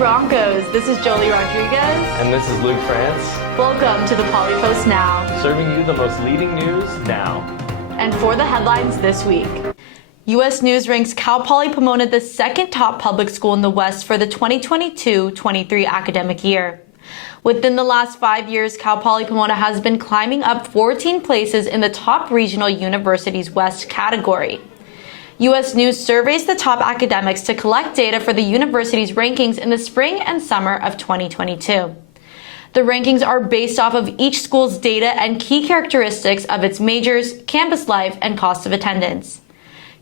Broncos. This is Jolie Rodriguez. And this is Luke France. Welcome to the Poly Post Now. Serving you the most leading news now. And for the headlines this week. U.S. News ranks Cal Poly Pomona the second top public school in the West for the 2022-23 academic year. Within the last 5 years, Cal Poly Pomona has been climbing up 14 places in the top regional universities West category. U.S. News surveys the top academics to collect data for the university's rankings in the spring and summer of 2022. The rankings are based off of each school's data and key characteristics of its majors, campus life, and cost of attendance.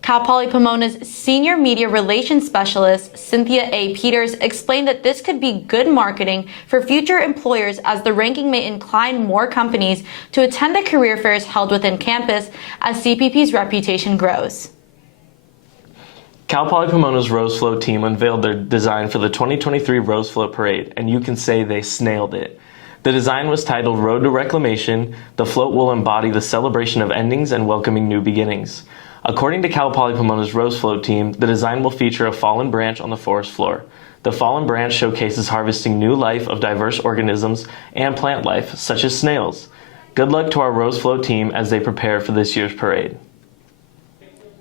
Cal Poly Pomona's Senior Media Relations Specialist, Cynthia A. Peters, explained that this could be good marketing for future employers as the ranking may incline more companies to attend the career fairs held within campus as CPP's reputation grows. Cal Poly Pomona's Rose Float team unveiled their design for the 2023 Rose Float Parade, and you can say they snailed it. The design was titled Road to Reclamation. The float will embody the celebration of endings and welcoming new beginnings. According to Cal Poly Pomona's Rose Float team, the design will feature a fallen branch on the forest floor. The fallen branch showcases harvesting new life of diverse organisms and plant life, such as snails. Good luck to our Rose Float team as they prepare for this year's parade.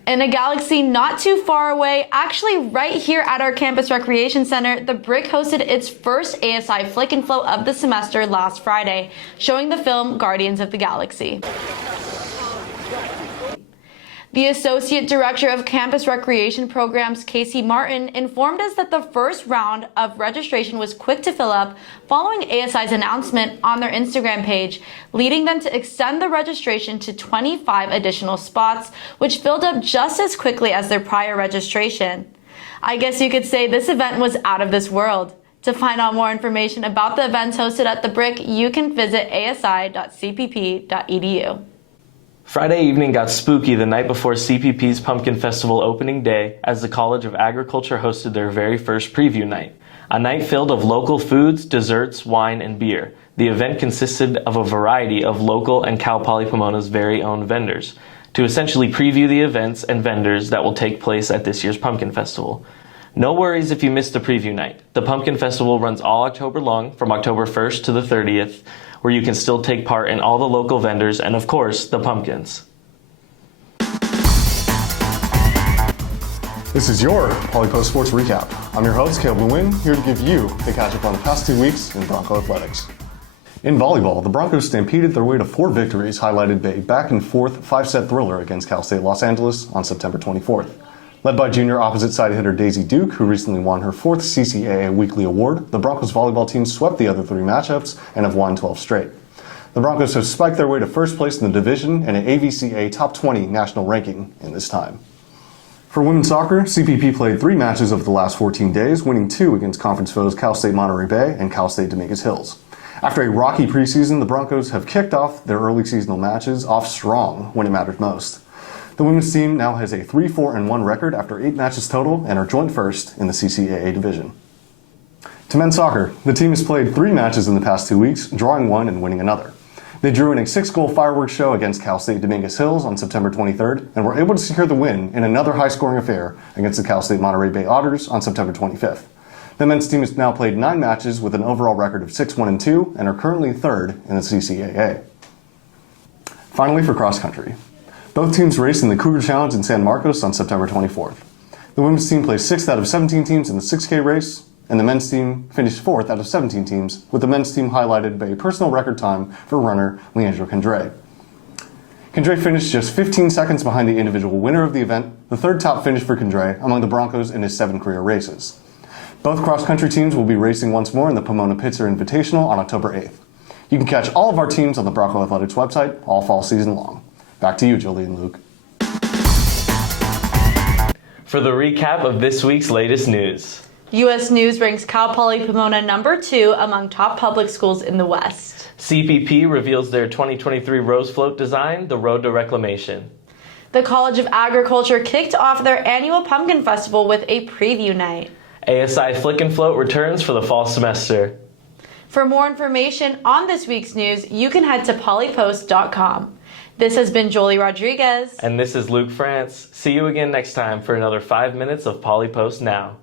In a galaxy not too far away, actually right here at our campus recreation center, the Brick hosted its first ASI Flick Flow of the semester last Friday, showing the film Guardians of the Galaxy. The Associate Director of Campus Recreation Programs, Casey Martin, informed us that the first round of registration was quick to fill up following ASI's announcement on their Instagram page, leading them to extend the registration to 25 additional spots, which filled up just as quickly as their prior registration. I guess you could say this event was out of this world. To find out more information about the events hosted at the Brick, you can visit asi.cpp.edu. Friday evening got spooky the night before CPP's Pumpkin Festival opening day as the College of Agriculture hosted their very first preview night. A night filled of local foods, desserts, wine, and beer. The event consisted of a variety of local and Cal Poly Pomona's very own vendors to essentially preview the events and vendors that will take place at this year's Pumpkin Festival. No worries if you missed the preview night. The Pumpkin Festival runs all October long, from October 1st to the 30th, where you can still take part in all the local vendors and, of course, the pumpkins. This is your PolyPost Sports Recap. I'm your host, Caleb Lewin, here to give you the catch-up on the past 2 weeks in Bronco athletics. In volleyball, the Broncos stampeded their way to 4 victories, highlighted by a back-and-forth 5-set thriller against Cal State Los Angeles on September 24th. Led by junior opposite-side hitter Daisy Duke, who recently won her 4th CCAA weekly award, the Broncos volleyball team swept the other 3 matchups and have won 12 straight. The Broncos have spiked their way to first place in the division and an AVCA Top 20 national ranking in this time. For women's soccer, CPP played 3 matches over the last 14 days, winning 2 against conference foes Cal State Monterey Bay and Cal State Dominguez Hills. After a rocky preseason, the Broncos have kicked off their early seasonal matches off strong when it mattered most. The women's team now has a 3-4-1 record after 8 matches total and are joint first in the CCAA division. To men's soccer, the team has played 3 matches in the past 2 weeks, drawing 1 and winning another. They drew in a 6-goal fireworks show against Cal State Dominguez Hills on September 23rd and were able to secure the win in another high-scoring affair against the Cal State Monterey Bay Otters on September 25th. The men's team has now played 9 matches with an overall record of 6-1-2 and are currently 3rd in the CCAA. Finally, for cross country. Both teams raced in the Cougar Challenge in San Marcos on September 24th. The women's team placed 6th out of 17 teams in the 6K race, and the men's team finished 4th out of 17 teams, with the men's team highlighted by a personal record time for runner Leandro Condre. Condre finished just 15 seconds behind the individual winner of the event, the 3rd top finish for Condre among the Broncos in his 7 career races. Both cross-country teams will be racing once more in the Pomona Pitzer Invitational on October 8th. You can catch all of our teams on the Bronco Athletics website all fall season long. Back to you, Jolie and Luke. For the recap of this week's latest news. U.S. News ranks Cal Poly Pomona number 2 among top public schools in the West. CPP reveals their 2023 Rose Float design, the Road to Reclamation. The College of Agriculture kicked off their annual Pumpkin Festival with a preview night. ASI Flick Float returns for the fall semester. For more information on this week's news, you can head to polypost.com. This has been Jolie Rodriguez. And this is Luke France. See you again next time for another 5 minutes of Poly Post Now.